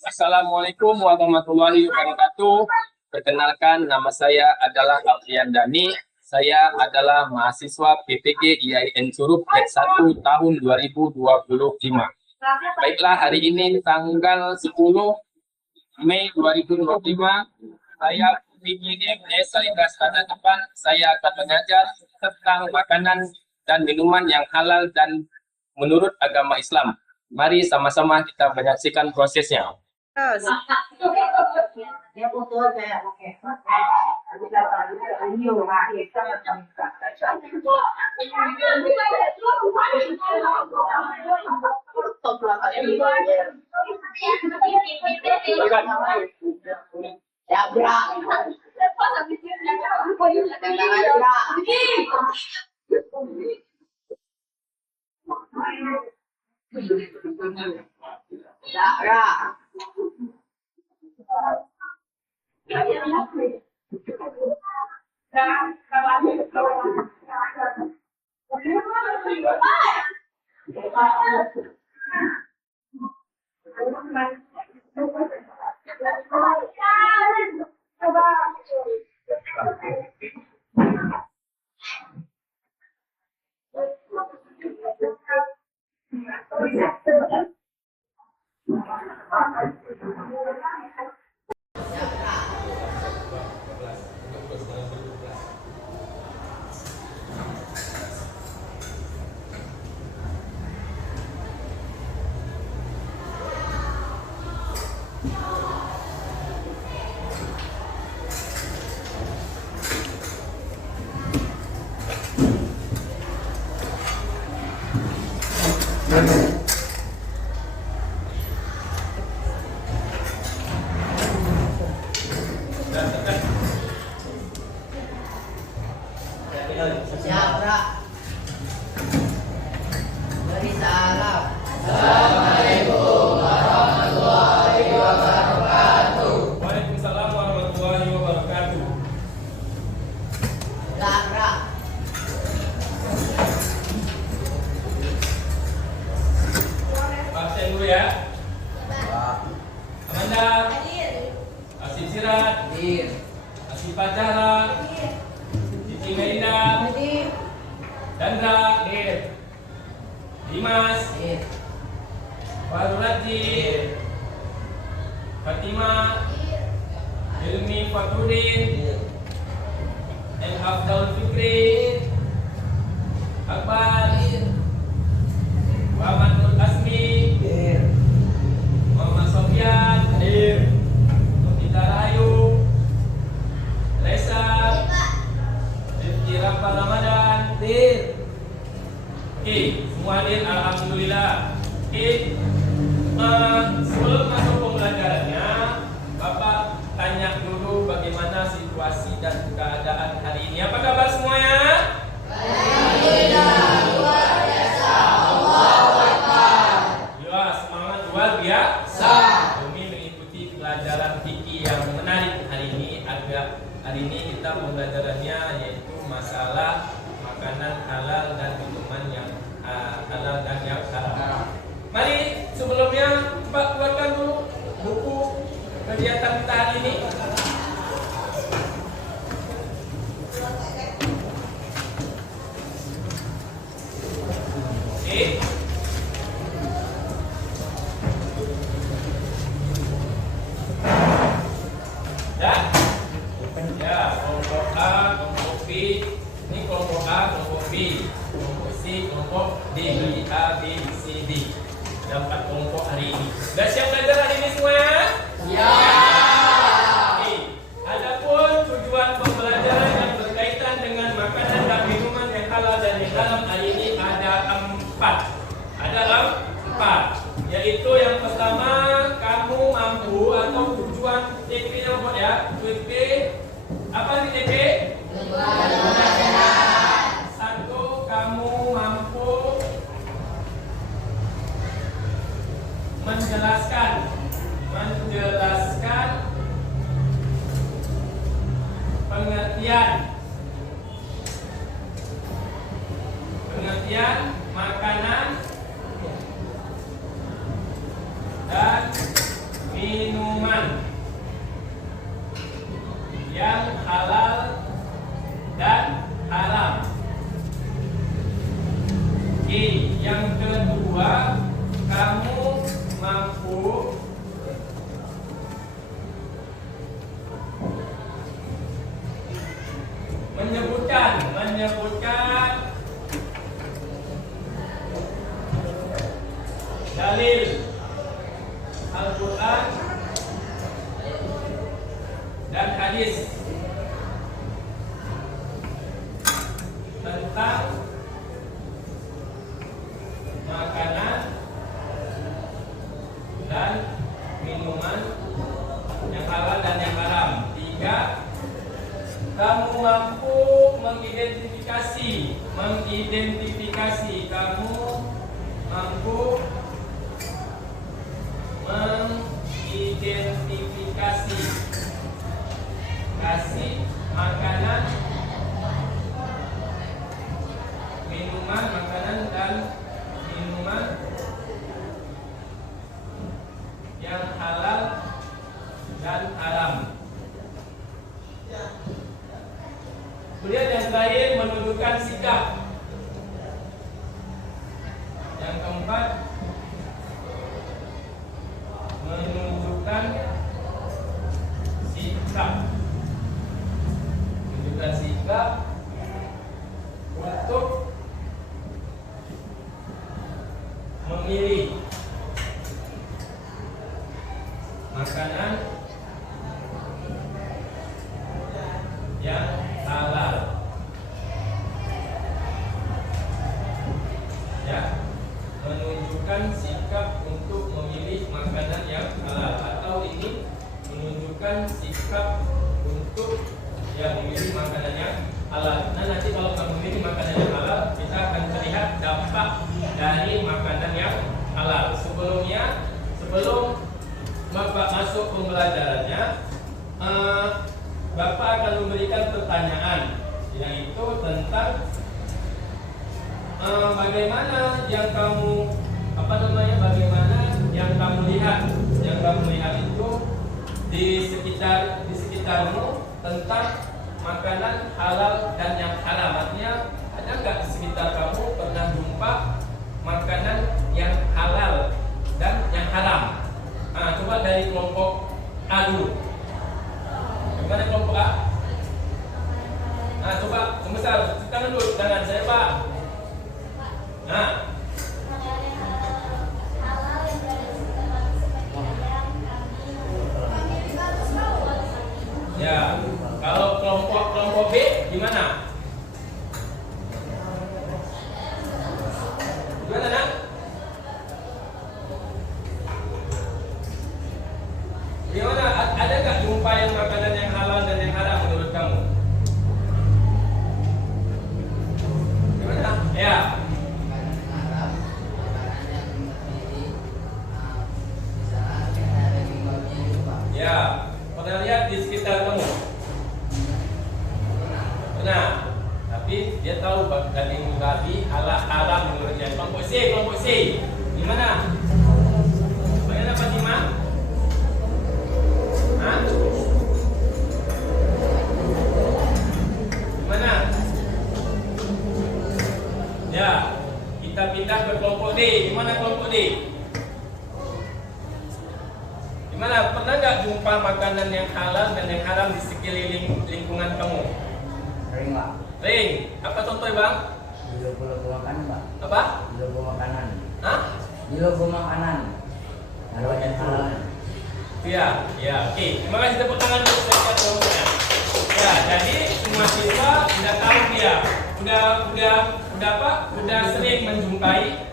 Assalamualaikum warahmatullahi wabarakatuh. Perkenalkan, nama saya adalah Alfian Dani. Saya adalah mahasiswa PPG IAIN Curup batch 1 tahun 2025. Baiklah, hari ini tanggal 10 Mei 2025, saya PPG Esai Rastana depan. Saya akan mengajar tentang makanan dan minuman yang halal dan menurut agama Islam. Mari sama-sama kita menyaksikan prosesnya. Siap, Ra. Beri salam. Waalaikumsalam warahmatullahi wabarakatuh. Gerak, Ra. Absen dulu ya. Amanda, Asif Sirat, Asif Pajara, Cici Melinda, Dandra, Dimas, Farulati, Fatima, Ilmi Fakrudin, M. Afdal Fikri, Akbar, Muhammad Nur Asmi, Muhammad Sofyan, Nokita Rayu, Lesa, Rifki Rafa Ramadan, Oke, semua hadir, alhamdulillah. Oke, sebelum masuk pembelajarannya, Bapak tanya dulu bagaimana situasi dan keadaan hari ini. Apa kabar semuanya? Ya, semangat luar biasa demi mengikuti pelajaran fikih yang menarik hari ini. Hari ini kita pembelajarannya yaitu masalah makanan halal dan minuman yang halal dan yang haram. Mari sebelumnya Pak keluarkan dulu buku kegiatan kita hari ini. Oke. Ya, kelompok A, kelompok B. Ini kelompok A, kelompok B, kelompok C, kelompok D. Bagi A, B, C, D. Ada 4 kelompok hari ini. Sudah siap belajar hari ini semuanya? Ya. Oke. Adapun tujuan pembelajaran yang berkaitan dengan makanan dan minuman yang halal dan yang haram hari ini ada 4. Ada 4. Yaitu yang pertama, kamu mampu atau tujuan TP-nya buat ya. TP apa sih TP? Satu, kamu mampu menjelaskan pengertian makanan dan minuman Yang kedua, kamu mampu menyebutkan dalil Al-Quran dan hadis tentang makanan dan minuman yang halal dan yang haram. 3, kamu mampu mengidentifikasi, kamu mampu mengidentifikasi makanan, makanan dan minuman yang halal dan haram. Kemudian yang terakhir, menunjukkan sikap. Yang keempat, menunjukkan sikap untuk memilih makanan yang halal. Ya, menunjukkan sikap untuk memilih makanan yang halal, atau ini menunjukkan sikap untuk memilih makanan yang halal. Nah, nanti kalau kamu memilih makanan yang halal, kita akan melihat dampak dari makanan yang halal. Sebelum Bapak masuk pembelajarannya, Bapak akan memberikan pertanyaan, yaitu tentang bagaimana yang kamu lihat itu di sekitarmu tentang makanan halal dan yang haram. Artinya, ada nggak di sekitar kamu pernah jumpa makanan yang halal dan yang haram? Coba dari kelompok A dulu. Gimana kelompok A? Coba membesar, tangan dulu, tangan saya Pak. Ya, kalau kelompok B gimana? Gimana nak? Gimana? Ada nggak jumpa yang makanan yang halal dan yang haram menurut kamu? Gimana? Ya. Ya, pernah lihat di sekitar kamu? Pernah. Tapi dia tahu daging babi halal haram menurutnya. Kelompok C. Gimana? Bagaimana Pak Jima? Gimana? Ya, kita pindah ke kelompok D. Gimana kelompok D? Gimana? Pernah nggak jumpa makanan yang halal dan yang haram di sekeliling lingkungan kamu? Sering, Pak. Sering. Apa contohnya, Bang? Di logo makanan, Pak. Apa? Di logo makanan. Di logo makanan. Halal dan halal. Ya, oke. Terima kasih, tepuk tangan untuk saya semuanya. Ya, jadi semua siswa sudah tahu dia. Udah sering menjumpai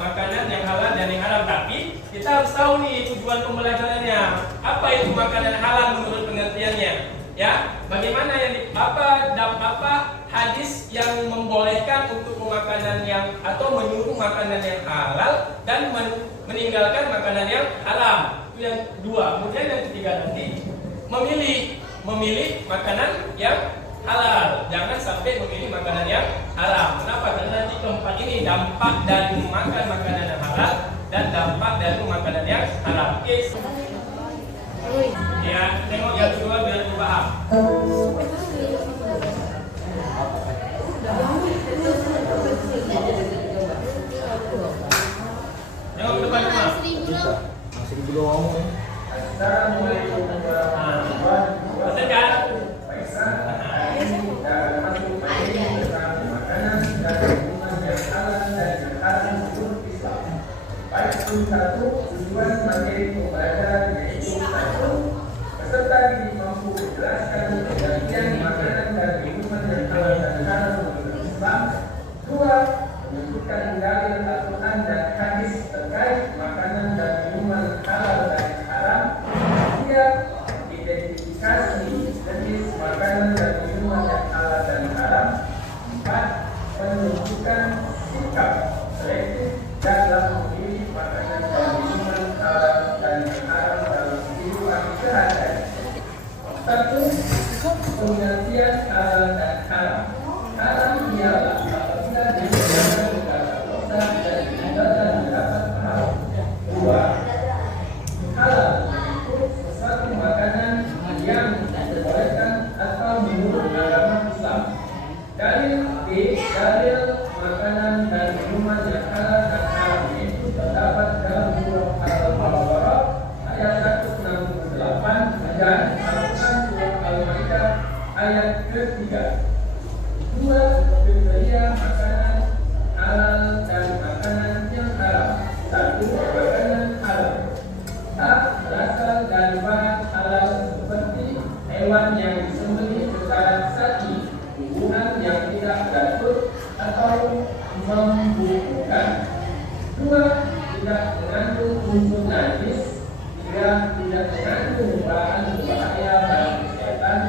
makanan yang halal dan yang haram. Tapi kita harus tahu nih tujuan pembelajarannya. Apa itu makanan halal menurut pengertiannya? Ya, bagaimana apa hadis yang membolehkan untuk makanan yang atau menyuruh makanan yang halal dan meninggalkan makanan yang haram. Itu yang kedua. Kemudian yang ketiga nanti memilih makanan yang halal. Jangan sampai memilih makanan yang haram. Kenapa? Karena nanti keempat ini dampak dari makan makanan yang halal dan dampak dari makanan yang haram. Oke. Ya, tengok yang kedua biar dipaham. satu tujuan materi pembelajaran yaitu satu, peserta didik mampu menjelaskan pengertian makanan dan minuman yang halal dan haram menurut Islam. Dua, menunjukkan dalil Al-Quran dan hadis terkait makanan dan minuman halal dan haram. Tiga, identifikasi jenis makanan dan minuman yang halal dan haram. Empat, menunjukkan sikap selektif dalam memilih makanan dan minuman halal dan haram dalam kehidupan sehari-hari. Satu, pengertian halal dan haram. Haram ialah apabila digunakan segala dosa dan ibadah mendapat pahala. Dua, halal itu sesuatu makanan yang dibolehkan atau menurut agama Islam. Dalil B, dalil makanan dan minuman yang halal dan haram itu terdapat dalam surah Al-Baqarah ayat 168 dan Al-Quran surah Al-Maidah ayat ketiga. Dua, kriteria makanan halal dan makanan yang haram. Satu, makanan halal A, berasal dari bahan halal seperti hewan yang disembelih secara sati, tumbuhan yang tidak beratur atau membukukan. Dua, tidak mengandung unsur najis. Tiga, tidak mengandung bahan berbahaya bagi kesehatan.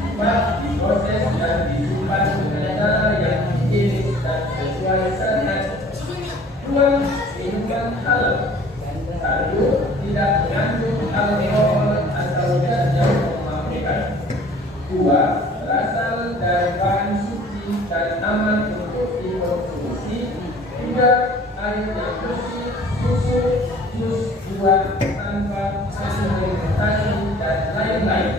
Empat, diproses dan disimpan dengan cara yang higienis dan sesuai syariat. Dua, minuman halal. Satu, tidak mengandung alkohol atau zat yang memabukkan. Dua, berasal dari bahan suci dan aman untuk dikonsumsi. Tiga, air yang bersih, susu, jus, buah tanpa fermentasi dan lain-lain.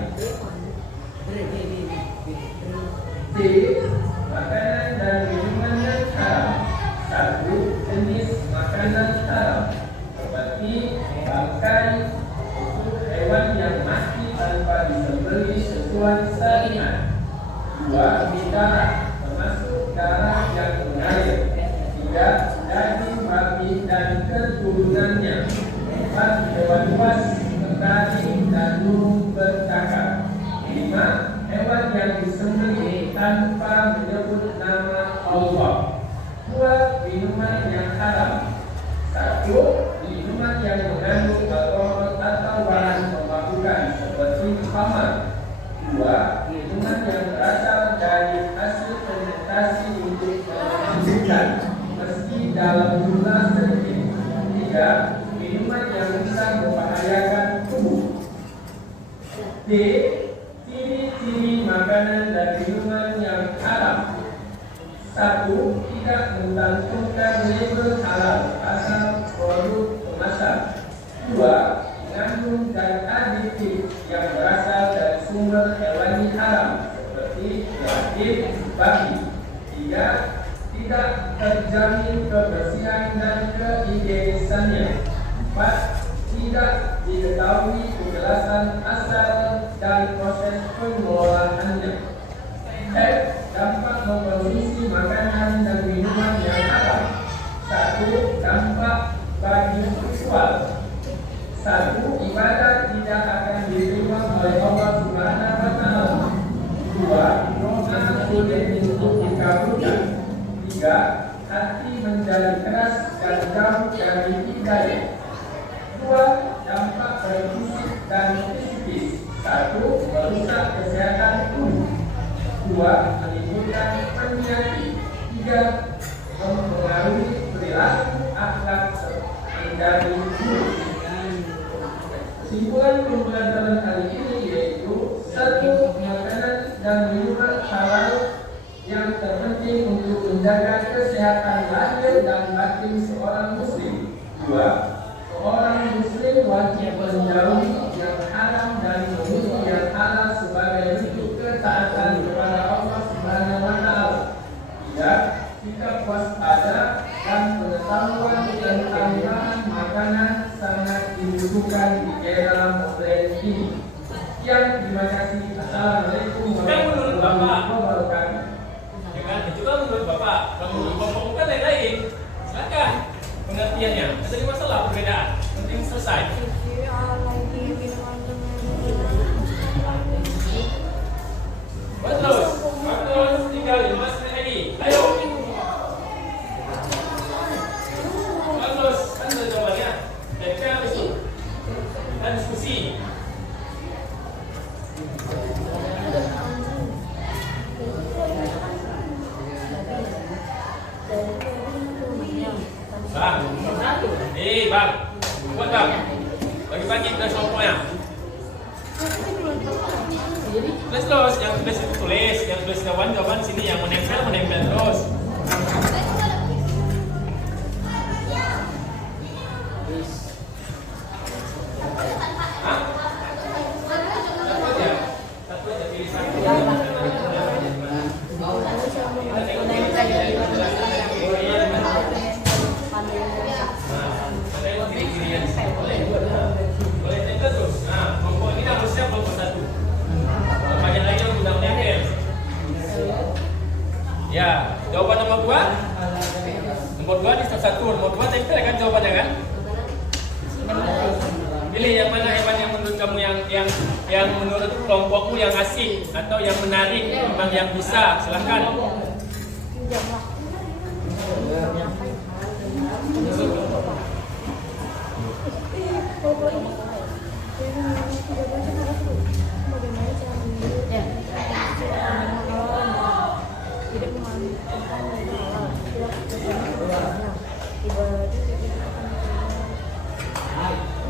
C, makanan dan minuman yang haram. Satu, jenis makanan haram seperti bangkai untuk hewan yang mati tanpa disembelih sesuai syariat. Dua, darah termasuk darah yang mengalir. Tiga, daging babi dan keturunannya. Empat, hewan buas, petani dan burung bercakap. Lima, hewan yang disembelih tanpa menyebut nama Allah. Dua, minuman yang haram. Satu, minuman yang mengandung alkohol atau bahan pemabukkan seperti khamar. Dua, minuman yang berasal dari hasil fermentasi untuk memabukkan meski dalam jumlah sedikit. Tiga, minuman yang bisa membahayakan tubuh. D, ciri-ciri makanan dan minuman yang haram. Satu, tidak mencantumkan label halal asal produk kemasan. Dua, mengandung zat aditif yang berasal dari sumber hewani haram seperti daging babi. Tiga, tidak terjamin kebersihan dan kehigienisannya. Empat, tidak diketahui kejelasan asal dan proses pengelolaannya. F, dampak mengkonsumsi makanan dan minuman yang haram. Satu, dampak bagi seksual. Satu, ibadah tidak akan diterima oleh Allah Subhanahu wa Ta'ala. Dua, doa sulit untuk dikabulkan. Tiga, hati menjadi keras dan jauh dari hidayah. Dua, dampak fisik dan psikis. Satu, merusak kesehatan tubuh. Dua, menimbulkan penyakit. Tiga, mempengaruhi perilaku akhlak menjadi buruk. Kesimpulan pembelajaran kali ini yaitu satu, makanan dan minuman halal yang terpenting untuk menjaga kesehatan lahir dan batin seorang muslim. Dua, seorang muslim wajib menjauhi yang haram dan memilih yang halal sebagai bentuk ketaatan kepada Allah Subhanahu wa Ta'ala. Tiga, sikap waspada dan pengetahuan tentang bahan makanan sangat dibutuhkan di era modern ini. Sekian, terima kasih. Assalamualaikum warahmatullahi wabarakatuh. Ya kan, itu kan menurut Bapak. Kalau menurut Bapak bukan lain-lain. Silakan pengertiannya. Ada masalah perbedaan. selesai. Bagus, tinggal 5 menit lagi. Ayo. Bagus, kan ada jawabannya. Jadi apa itu? Dan diskusi. Bang, bang, buat bang. Bagi-bagi tulis nomornya. Tulis, yang tulis itu tulis, yang tulis jawaban sini, yang menempel terus. Hah? Satu aja. Satu aja pilih satu. Kita tengok kiri-kirian. Boleh tempel terus. Nah, kelompok ini dah siap kelompok 1. Banyak lagi yang sudah menempel. Ya, jawaban nomor 2. Nomor 2 di step 1. Nomor 2 tempel kan jawabannya kan? Pilih yang mana hewan yang menurut kamu yang menurut kelompokmu yang asik atau yang menarik, memang yang bisa. Silakan.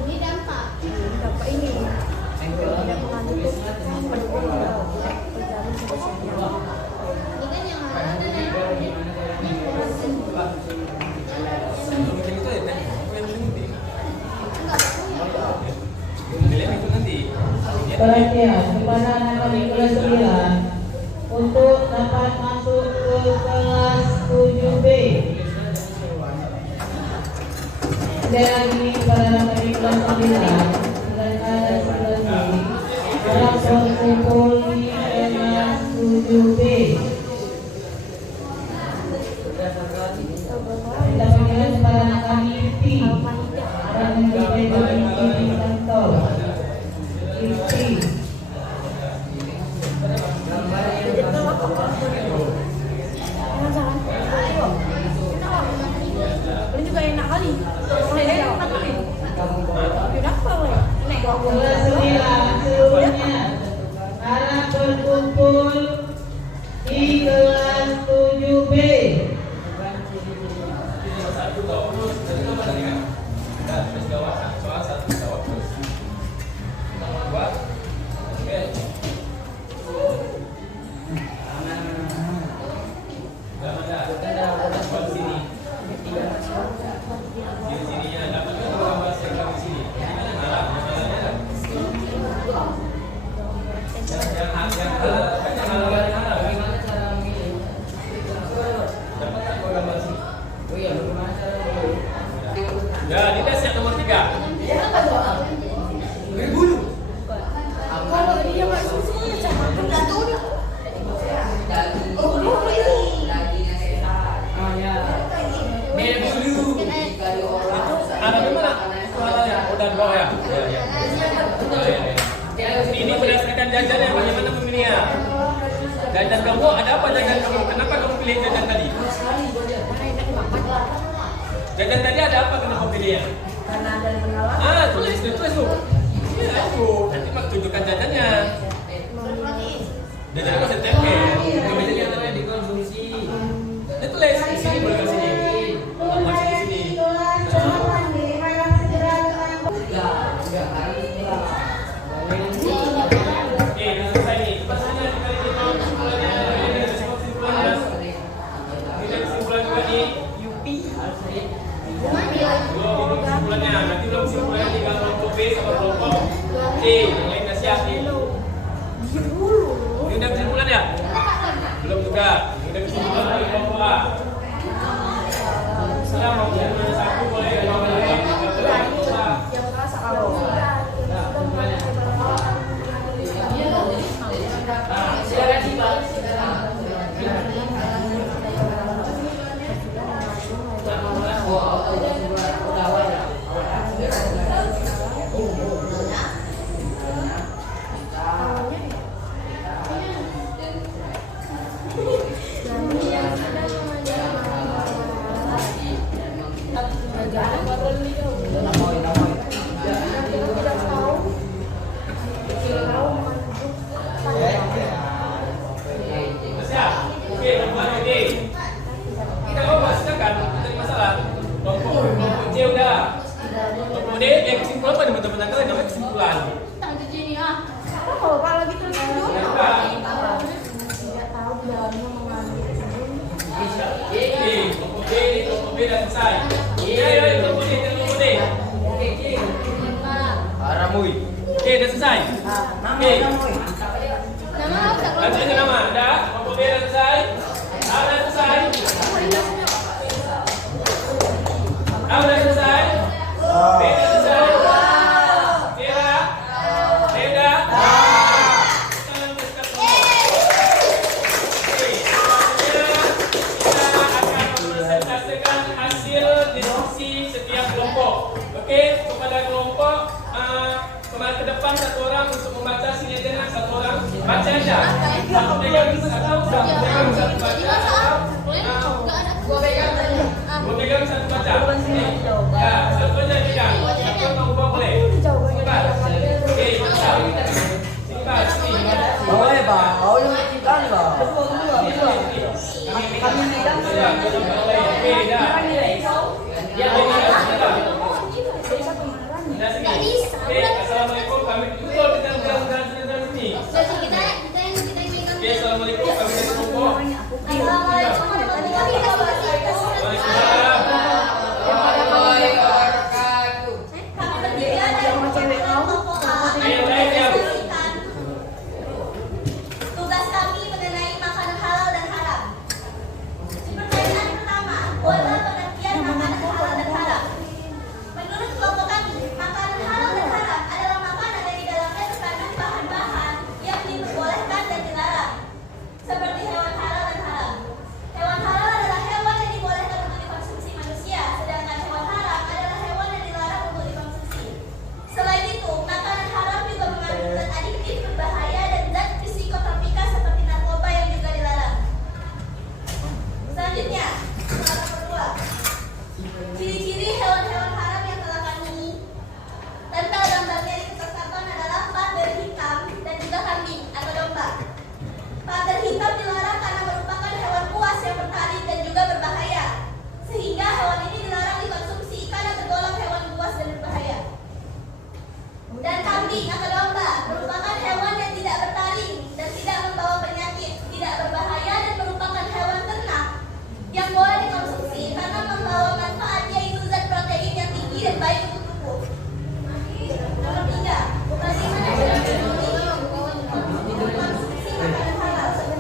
Ini dampak ini tidak mengandung penjualan perjalanan sebesarnya. Ini kan yang ada Perhatian kepada anak-anak kelas 9 untuk dapat masuk ke kelas 7B. Sekali lagi kepada anak-anak kelas 9 dan kelas 9B dalam berkumpul di kelas 7B. Kita panggilan kepada anak-anak IPI dan menjadi IPI kantor. Ini juga enak kali. Kelas 9 seluruhnya harap berkumpul di kelas 7B. Satu jawab terus. Jadi apa tadi kan? Kita tulis jawab soal satu jawab terus. Nomor 2. Oke. Dapat dah. Buat sini. Di sininya dapat kan gambar seragam di sini. Gimana malah? Yang halal kan? Dapat tak gambar sini? Oh iya, bagaimana cara dulu? Ya, kita siap nomor 3. Kalau dia masuk semuanya sama itu nih. Ada di mana? Soalnya udah di bawah ya. Ini berdasarkan jajannya, bagaimana memilihnya? Jajan kamu ada apa jajan kamu? Kenapa kamu pilih jajan tadi? Jajan tadi ada apa kenapa pilihnya? Karena ada pengalaman. Tulis tuh. Ya, tuh. Nanti mak tunjukkan jajannya. Jajannya masih tempel. Jajannya dikonsumsi. Tulis di sini boleh ke sini. Masuk di sini. Selesai nih. Pastinya dikali hitung kesimpulannya. Ini ada kesimpulannya. Ini kesimpulan juga nih. Belum kesimpulannya. Nanti belum kesimpulannya tinggal kelompok B sama kelompok D. Yang lain kasih hati. Ini udah kesimpulan ya? Belum juga. Ini udah kesimpulan dari kelompok A. Sekarang mau kesimpulan 1 boleh kelompok A. Yang merasa kalau Silakan sih Bang. B dah selesai. Ya, kelompok D, kelompok D. Haramui. Okey, dah selesai. Okey. Nama aku tak Baca je nama. Dah. Kelompok B dah selesai. A dah selesai. A dah selesai. B dah selesai. C dah. D dah. Kita lanjutkan kelompok. Okey. Kita akan mempresentasikan hasil diskusi setiap kelompok. Okey, kepada kelompok kembali ke depan satu orang untuk membaca sini dengan satu orang baca aja. Satu pegang satu baca. Dua pegang satu baca. Ya, satu aja pegang. Siapa yang mau buat boleh. Sini Pak. Okey, baca. Sini Pak, sini. Boleh Pak, kau yang kita nih Pak. Kami megang. Okey, dah. Ya, dah. Dah sini. Okey, assalamualaikum. Kami betul kita sini. Okey, assalamualaikum. Kami dari kelompok. Assalamualaikum warahmatullahi wabarakatuh. Waalaikumsalam. Kami bertiga dari kelompok A. Tugas kami mengenai makanan halal dan haram. Pertanyaan pertama, apa pengertian makanan halal dan haram? Menurut kelompok kami, makanan halal dan haram adalah makanan yang di dalamnya terkandung bahan-bahan yang diperbolehkan dan dilarang, seperti hewan halal dan haram. Hewan halal adalah hewan yang dibolehkan untuk dikonsumsi manusia, sedangkan hewan haram adalah hewan yang dilarang untuk dikonsumsi. Selain itu, makanan haram juga mengandung zat adiktif berbahaya dan zat psikotropika seperti narkoba yang juga dilarang. Selanjutnya, soal kedua. Ciri-ciri hewan-hewan haram yang telah kami tempel gambarnya di kertas karton adalah pagar hitam dan juga kambing atau domba. Pagar hitam dilarang karena merupakan hewan buas yang bertaring dan juga berbahaya, sehingga hewan ini dilarang dikonsumsi karena tergolong hewan buas dan berbahaya. Dan kambing atau domba merupakan hewan yang tidak bertaring dan tidak membawa penyakit, tidak berbahaya dan merupakan hewan ternak yang boleh dikonsumsi karena membawa manfaat, yaitu zat protein yang tinggi dan baik untuk tubuh. Nomor 3, bagaimana cara mengkonsumsi makanan halal? Untuk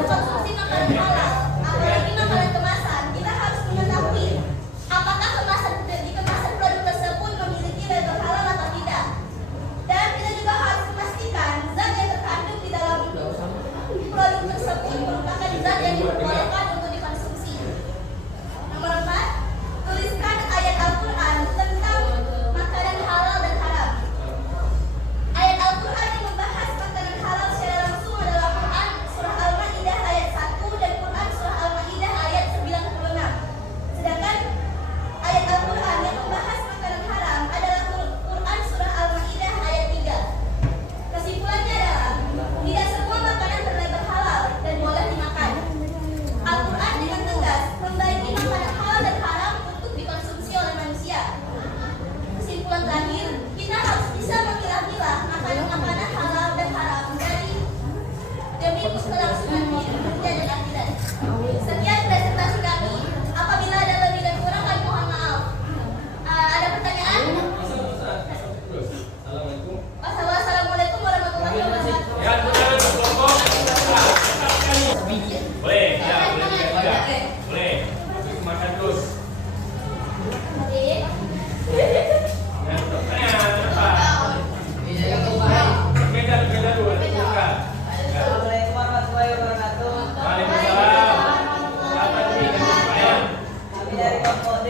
mengkonsumsi makanan halal, apalagi makanan kemasan, kita harus mengetahui apakah kemasan produk tersebut memiliki label halal atau tidak. Dan kita juga harus memastikan zat yang terkandung di dalam produk tersebut merupakan zat yang diperbolehkan untuk dikonsumsi. Nomor 4, tuliskan ayat Al-Quran tentang makanan halal dan haram. Ayat Al-Quran yang membahas makanan halal secara langsung adalah Quran Surah Al-Ma'idah ayat 1 dan Quran Surah Al-Ma'idah ayat 96. Sedangkan ayat Al-Quran yang membahas makanan haram adalah Quran Surah Al-Ma'idah ayat 3. Kesimpulannya adalah, tidak semua makanan berlabel halal dan boleh dimakan. Al-Quran dengan tegas membaiki makanan halal dan haram untuk dikonsumsi oleh manusia. Kesimpulan terakhir, kita harus bisa memilah-milah makanan halal dan haram demi kelangsungan hidup dunia dan akhirat. Sekian presentasi kami. Apabila ada lebih dan kurang, kami mohon maaf. Ada pertanyaan? Assalamualaikum. Wassalamualaikum warahmatullahi wabarakatuh. Ya, kepada kelompok. Boleh, ya, boleh tiga. Boleh. Makan terus. Oke. Ya, pertanyaan apa? Beda dulu. Bukan. Assalamualaikum warahmatullahi wabarakatuh. Waalaikumsalam. Apa tadi pertanyaan? Kami dari kelompok D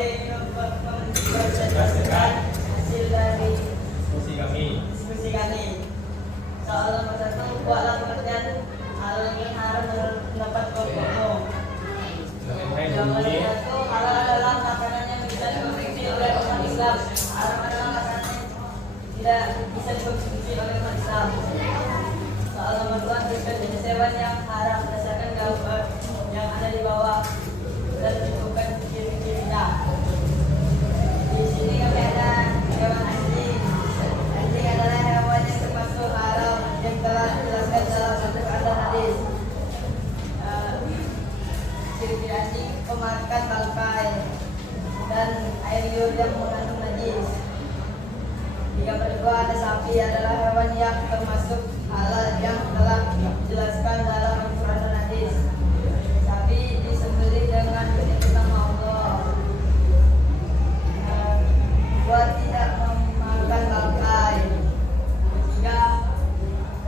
mempresentasikan hasil dari Diskusi kami. diskusi kami. Soal nomor 1, buatlah pengertian halal dan haram menurut pendapat kelompokmu. Nomor 1, halal adalah makanan yang bisa dikonsumsi oleh umat Islam. Haram adalah makanan yang tidak bisa dikonsumsi oleh umat Islam. Soal nomor 2, tuliskan jenis hewan yang haram berdasarkan gambar yang ada di bawah dan tentukan ciri-cirinya. Di sini kami ada hewan anjing. Anjing adalah hewan yang termasuk haram yang telah dijelaskan dalam satu hadis. Ciri-ciri yakni pemakan bangkai dan air liur yang mengandung najis. Yang kedua ada sapi adalah hewan yang termasuk halal yang telah dijelaskan dalam Al-Quran dan hadis. Sapi disembelih dengan perintah nama Allah. Buat tidak memakan bangkai. Ketiga,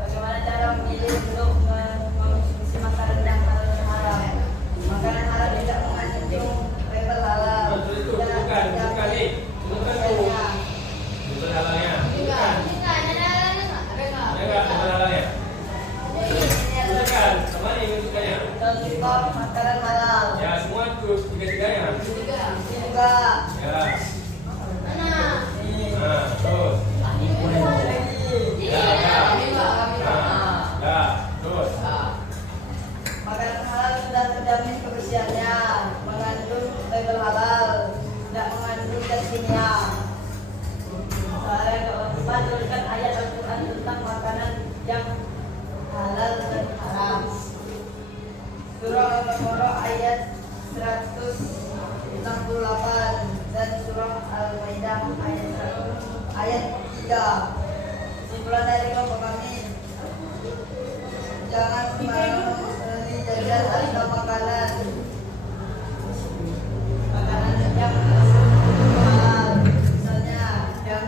bagaimana cara memilih untuk mengonsumsi makanan yang halal dan haram. Makanan halal tidak mengandung label halal. Bukan sekali. Bukan halalnya. Bukan. Enggak halalnya. Bukan. Sama ini bentuknya. Contoh makanan halal. Ya, semua itu tiga-tiganya. Juga. Ya. Nah, terus. Ya, terus. Makanan halal sudah terjamin kebersihannya, mengandung label halal, tidak mengandung zat kimia. Soalnya keempat, tuliskan ayat Al-Quran tentang makanan yang halal dan haram. Surah Al-Baqarah ayat 168 dan surah Al-Maidah ayat 3. Kesimpulan dari kelompok kami, jangan membeli jajan atau makanan yang halal, misalnya yang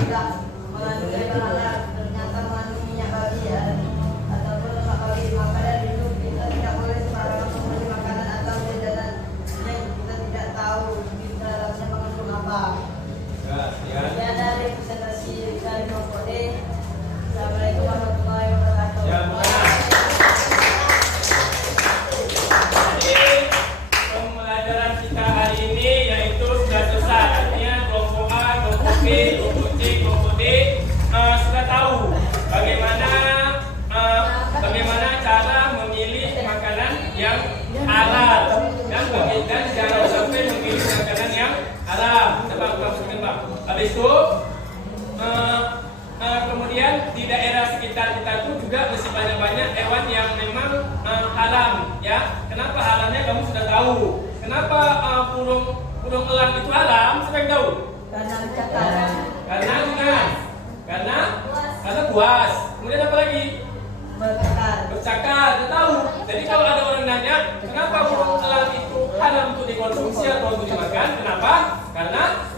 sudah mengandung label halal ternyata mengandung minyak babi ataupun lemak babi, maka dari itu kita tidak boleh sembarangan membeli makanan atau jajanan yang kita tidak tahu di dalamnya mengandung apa. Ya, Sekian dari presentasi dari kelompok D. Assalamualaikum warahmatullahi wabarakatuh. Ya, bukan. Jadi pembelajaran kita hari ini yaitu sudah selesai. Artinya kelompok A, kelompok B, kelompok C, kelompok D sudah tahu bagaimana cara memilih makanan yang halal dan jangan sampai memilih makanan yang haram. Bang. Habis itu kemudian di daerah sekitar kita itu juga masih banyak hewan yang memang haram, ya. Kenapa haramnya kamu sudah tahu? Kenapa burung elang itu haram? Siapa yang tahu? Karena cakaran. Karena buas. Kemudian apa lagi? Bercakar. Kita tahu. Jadi kalau ada orang nanya, kenapa burung elang itu haram untuk dikonsumsi atau untuk dimakan? Kenapa? Karena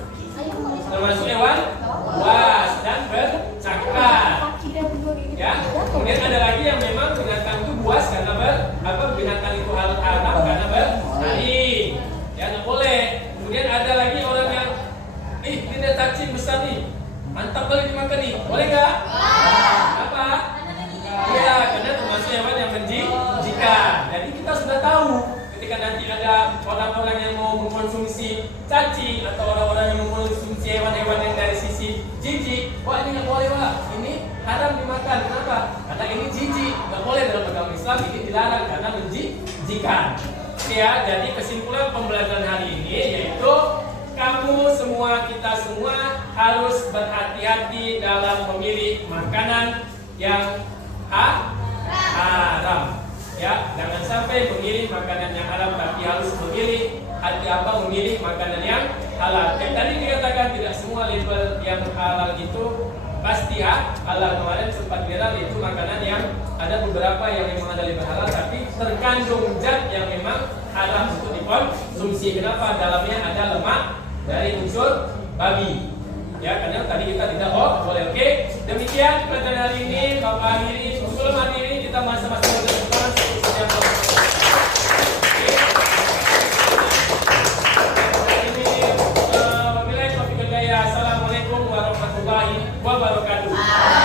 termasuk hewan buas dan bercakar. Ya. Kemudian ada lagi yang memang binatang itu buas karena binatang itu haram karena bertaring. Ya, nggak boleh. Kemudian ada lagi orang yang ini ada cacing besar nih, mantap kali dimakan nih, boleh nggak? Apa? Iya, karena termasuk hewan yang menjijikan. Jadi kita sudah tahu ketika nanti ada orang-orang yang mau mengkonsumsi cacing atau orang-orang yang mengkonsumsi hewan-hewan yang dari sisi jijik, wah ini nggak boleh pak, ini haram dimakan. Kenapa? Karena ini jijik, nggak boleh dalam agama Islam, ini dilarang karena menjijikan. Oke ya, jadi kesimpulan pembelajaran hari ini yaitu kamu semua, kita semua harus berhati-hati dalam memilih makanan yang haram. Ya, jangan sampai memilih makanan yang haram, tapi harus memilih memilih makanan yang halal. Tadi dikatakan tidak semua label yang halal itu pasti halal. Kemarin sempat viral itu makanan yang ada beberapa yang memang ada label halal, tapi terkandung zat yang memang haram untuk dikonsumsi. Kenapa? Dalamnya ada lemak dari unsur babi. Ya, karena tadi kita tidak boleh. Oke, demikian pelajaran hari ini. Bapak akhiri, sebelum akhiri kita masa-masa ke depan setiap Assalamualaikum warahmatullahi wabarakatuh.